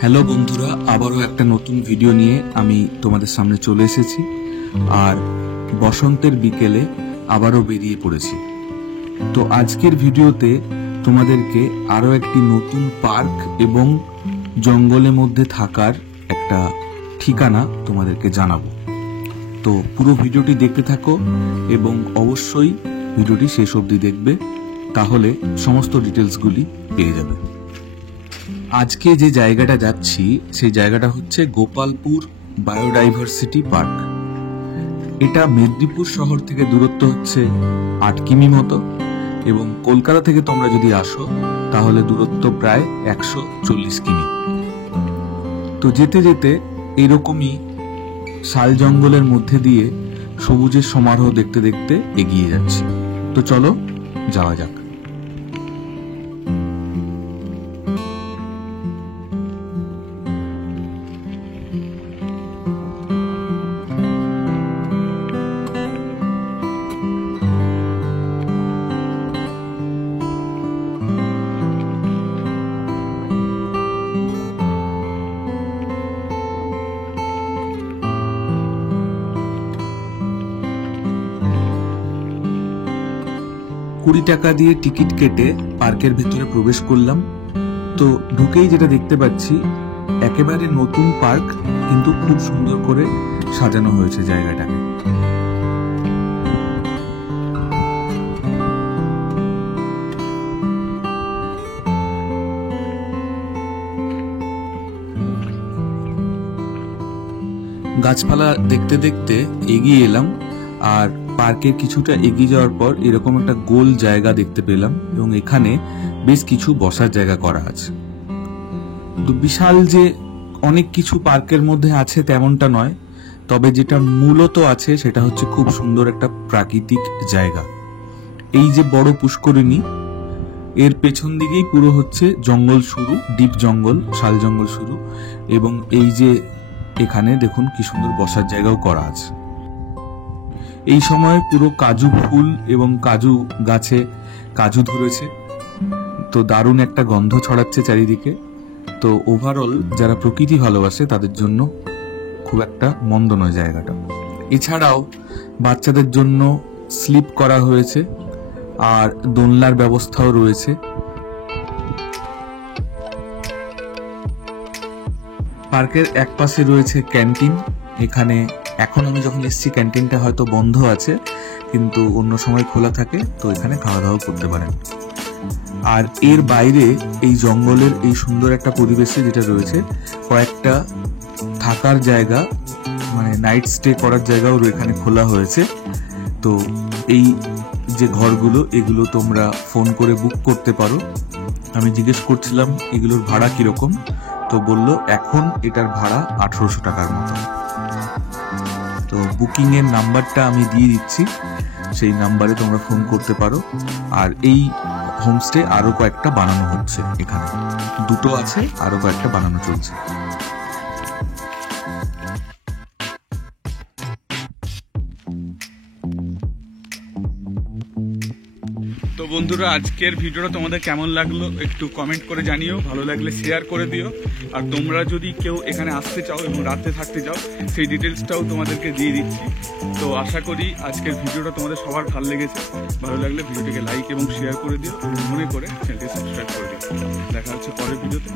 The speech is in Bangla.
হ্যালো বন্ধুরা, আবারও একটা নতুন ভিডিও নিয়ে আমি তোমাদের সামনে চলে এসেছি। আর বসন্তের বিকেলে আবারও বেরিয়ে পড়েছি। তো আজকের ভিডিওতে তোমাদেরকে আরও একটি নতুন পার্ক এবং জঙ্গলের মধ্যে থাকার একটা ঠিকানা তোমাদেরকে জানাবো। তো পুরো ভিডিওটি দেখতে থাকো এবং অবশ্যই ভিডিওটি শেষ অবধি দেখবে, তাহলে সমস্ত ডিটেলসগুলি পেয়ে যাবে। আজকে যে জায়গাটা যাচ্ছি সেই জায়গাটা হচ্ছে গোপালপুর বায়োডাইভার্সিটি পার্ক। এটা মেদিনীপুর শহর থেকে দূরত্ব হচ্ছে 8 কিমি মতো, এবং কলকাতা থেকে তোমরা যদি আসো তাহলে দূরত্ব প্রায় 140 কিমি। তো যেতে যেতে এরকমই শাল জঙ্গলের মধ্যে দিয়ে সবুজের সমারোহ দেখতে দেখতে এগিয়ে যাচ্ছি। তো চলো যাওয়া যাক। টাকা দিয়ে টিকিট কেটে পার্কের ভিতরে প্রবেশ করলাম। তো ঢুকেই যেটা দেখতে পাচ্ছি, একেবারে নতুন পার্ক, কিন্তু খুব সুন্দর করে সাজানো হয়েছে জায়গাটাকে। গাছপালা দেখতে দেখতে এগিয়ে এলাম, আর পার্কের কিছুটা এগিয়ে যাওয়ার পর এরকম একটা গোল জায়গা দেখতে পেলাম, এবং এখানে বেশ কিছু বসার জায়গা করা আছে। তো বিশাল যে অনেক কিছু পার্কের মধ্যে আছে তেমনটা নয়, তবে যেটা মূলত আছে সেটা হচ্ছে খুব সুন্দর একটা প্রাকৃতিক জায়গা। এই যে বড় পুষ্করিণী, এর পেছন দিকেই পুরো হচ্ছে জঙ্গল শুরু, ডিপ জঙ্গল, শাল জঙ্গল শুরু, এবং এই যে এখানে দেখুন কি সুন্দর বসার জায়গাও করা আছে। এই সময় পুরো কাজু ফুল এবং কাজু গাছে কাজু ধরেছে, তো দারুণ একটা গন্ধ ছড়াচ্ছে চারিদিকে। তো ওভারঅল যারা প্রকৃতি ভালোবাসে তাদের জন্য খুব একটা মন্দ নয় জায়গাটা। এছাড়াও বাচ্চাদের জন্য স্লিপ করা হয়েছে, আর দোলনার ব্যবস্থাও রয়েছে। পার্কের এক পাশে রয়েছে ক্যান্টিন। এখানে এখন আমি যখন এসেছি ক্যান্টিনটা হয়তো বন্ধ আছে, কিন্তু অন্য সময় খোলা থাকে, তো এখানে খাওয়া দাওয়া করতে পারেন। আর এর বাইরে এই জঙ্গলের এই সুন্দর একটা পরিবেশে যেটা রয়েছে, কয়েকটা থাকার জায়গা, মানে নাইট স্টে করার জায়গাও এখানে খোলা হয়েছে। তো এই যে ঘরগুলো, এগুলো তোমরা ফোন করে বুক করতে পারো। আমি জিজ্ঞেস করছিলাম এগুলোর ভাড়া কিরকম, তো বললো এখন এটার ভাড়া 1800 টাকার মতো। তো বুকিং এর নাম্বারটা আমি দিয়ে দিচ্ছি, সেই নাম্বারে তোমরা ফোন করতে পারো। আর এই হোমস্টে আরো কয়েকটা বানানো হচ্ছে, এখানে দুটো আছে, আরো কয়েকটা বানানো চলছে। তো বন্ধুরা, আজকের ভিডিওটা তোমাদের কেমন লাগলো একটু কমেন্ট করে জানিও, ভালো লাগলে শেয়ার করে দিও। আর তোমরা যদি কেউ এখানে আসতে চাও এবং রাতে থাকতে চাও, সেই ডিটেলসটাও তোমাদেরকে দিয়ে দিচ্ছি। তো আশা করি আজকের ভিডিওটা তোমাদের সবার ভালো লেগেছে। ভালো লাগলে ভিডিওটিকে লাইক এবং শেয়ার করে দিও, মনে করে চ্যানেলটি সাবস্ক্রাইব করে দিও। দেখা হচ্ছে পরের ভিডিওতে।